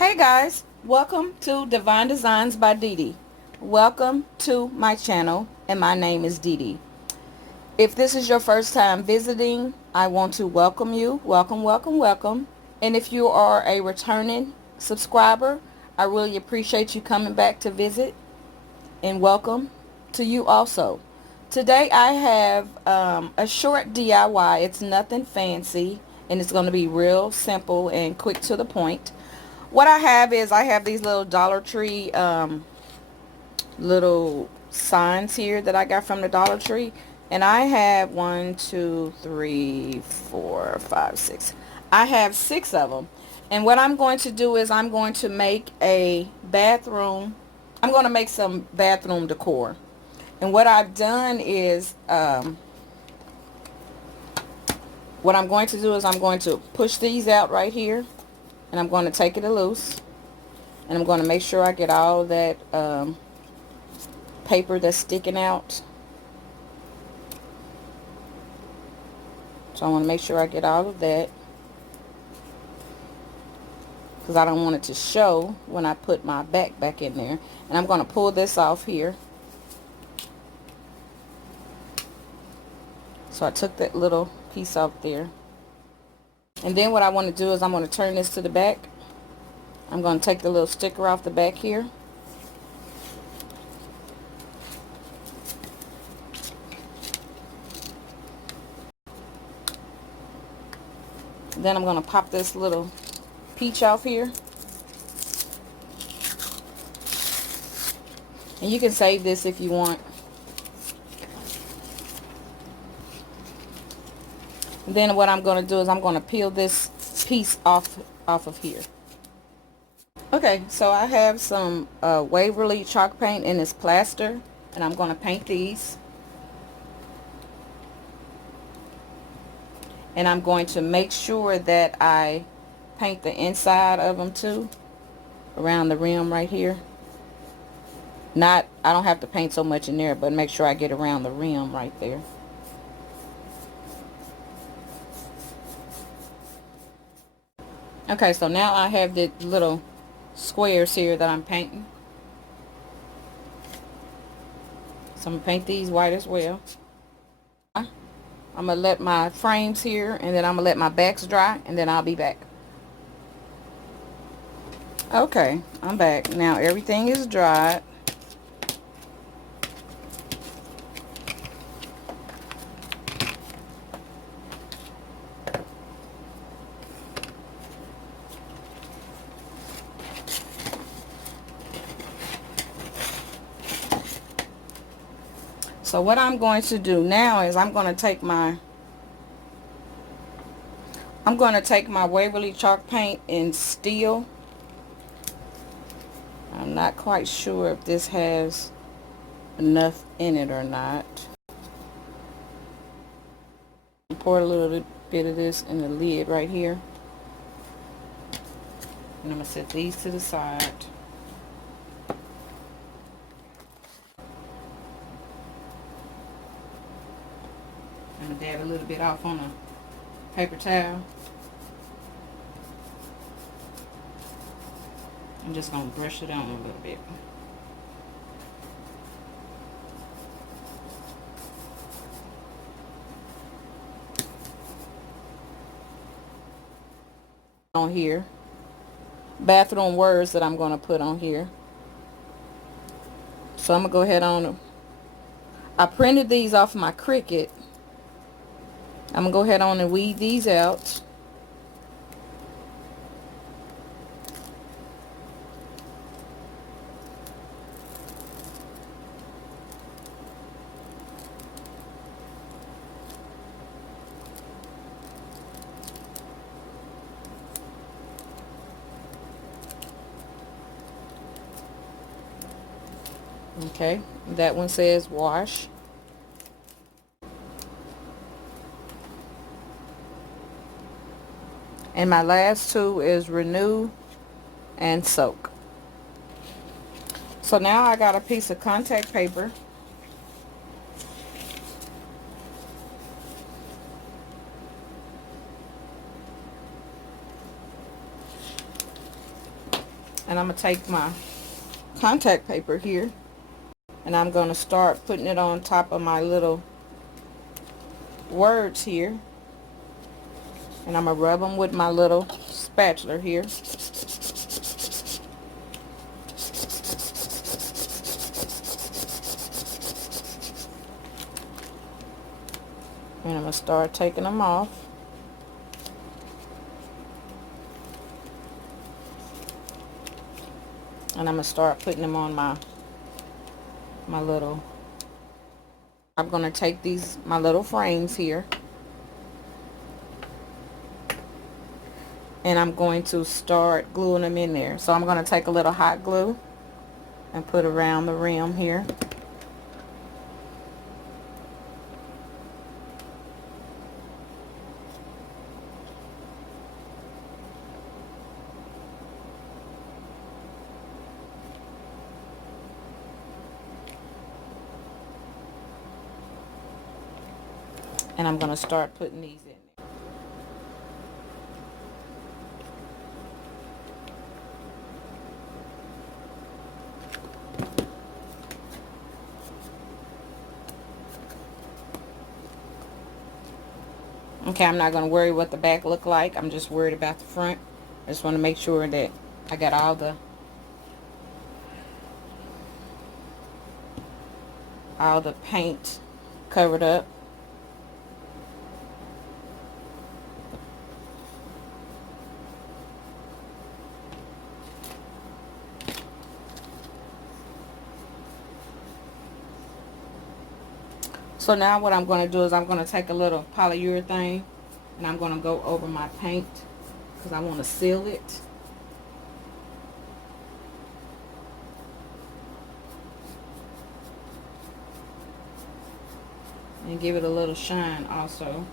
Hey guys, welcome to Divine Designs by Dee Dee. Welcome to my channel, and my name is Dee Dee. If this is your first time visiting, I want to welcome you. Welcome, welcome, welcome. And if you are a returning subscriber, I really appreciate you coming back to visit, and welcome to you also. Today I have a short DIY. It's nothing fancy, and it's going to be real simple and quick to the point. What I have is I have these little Dollar Tree little signs here that I got from the Dollar Tree. And I have 1, 2, 3, 4, 5, 6. I have 6 of them. And what I'm going to do is I'm going to make a bathroom. I'm going to make some bathroom decor. And what I've done is, what I'm going to do is I'm going to push these out right here. And I'm going to take it loose. And I'm going to make sure I get all of that paper that's sticking out. So I want to make sure I get all of that, because I don't want it to show when I put my back in there. And I'm going to pull this off here. So I took that little piece off there. And then what I want to do is I'm going to turn this to the back. I'm going to take the little sticker off the back here. Then I'm going to pop this little peach off here. And you can save this if you want. And then what I'm going to do is I'm going to peel this piece off of here. Okay, so I have some Waverly chalk paint in this plaster, and I'm going to paint these. And I'm going to make sure that I paint the inside of them too, around the rim right here. I don't have to paint so much in there, but make sure I get around the rim right there. Okay, so now I have the little squares here that I'm painting. So I'm going to paint these white as well. I'm going to let my frames here, and then I'm going to let my backs dry, and then I'll be back. Okay, I'm back. Now everything is dried. So what I'm going to do now is I'm going to take my Waverly chalk paint in steel. I'm not quite sure if this has enough in it or not. Pour a little bit of this in the lid right here. And I'm going to set these to the side. I'm going to dab a little bit off on a paper towel. I'm just going to brush it on a little bit. On here, bathroom words that I'm going to put on here. So I'm going to go ahead on. I printed these off my Cricut. I'm going to go ahead on and weed these out. Okay, that one says wash. And my last two is renew and soak. So now I got a piece of contact paper. And I'm going to take my contact paper here, and I'm going to start putting it on top of my little words here. And I'm going to rub them with my little spatula here. And I'm going to start taking them off. And I'm going to start putting them on my little, I'm going to take my little frames here. And I'm going to start gluing them in there. So I'm going to take a little hot glue and put around the rim here. And I'm going to start putting these in. Okay, I'm not going to worry what the back look like. I'm just worried about the front. I just want to make sure that I got all the paint covered up. So now what I'm going to do is I'm going to take a little polyurethane and I'm going to go over my paint because I want to seal it. And give it a little shine also.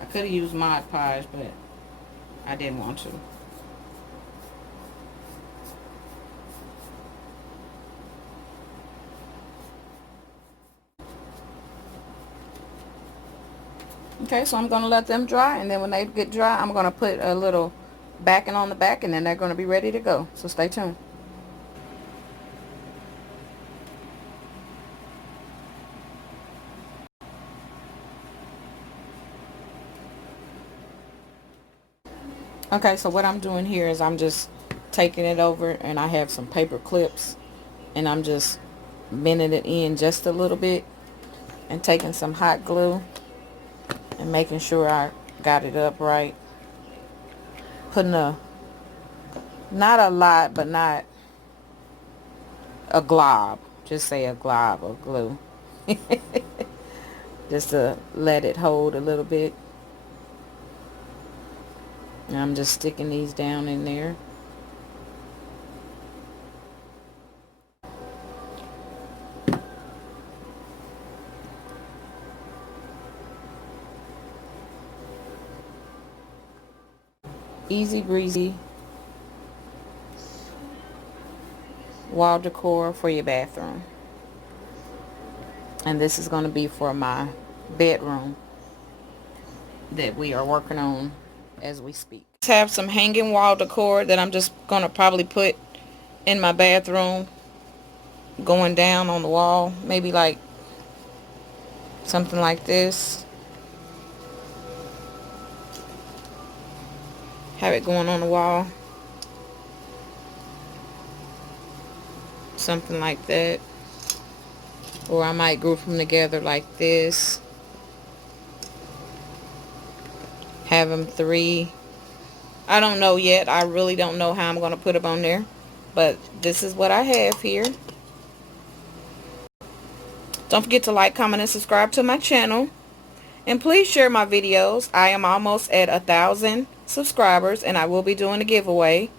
I could have used Mod Podge, but I didn't want to. Okay, so I'm going to let them dry, and then when they get dry, I'm going to put a little backing on the back, and then they're going to be ready to go. So stay tuned. Okay, so what I'm doing here is I'm just taking it over, and I have some paper clips, and I'm just bending it in just a little bit and taking some hot glue and making sure I got it up right. Putting not a lot, but not a glob. Just say a glob of glue. Just to let it hold a little bit. And I'm just sticking these down in there. Easy breezy wall decor for your bathroom. And this is going to be for my bedroom that we are working on as we speak. I have some hanging wall decor that I'm just going to probably put in my bathroom going down on the wall. Maybe like something like this. Have it going on the wall. Something like that. Or I might group them together like this. Have them 3. I don't know yet. I really don't know how I'm going to put them on there. But this is what I have here. Don't forget to like, comment, and subscribe to my channel. And please share my videos. I am almost at 1,000 subscribers, and I will be doing a giveaway.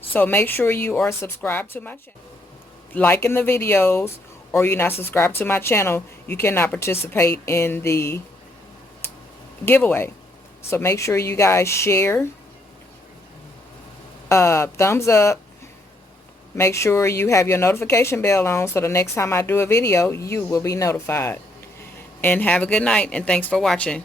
So make sure you are subscribed to my channel. Liking the videos, or you're not subscribed to my channel, you cannot participate in the giveaway. So make sure you guys share. Thumbs up. Make sure you have your notification bell on so the next time I do a video, you will be notified. And have a good night, and thanks for watching.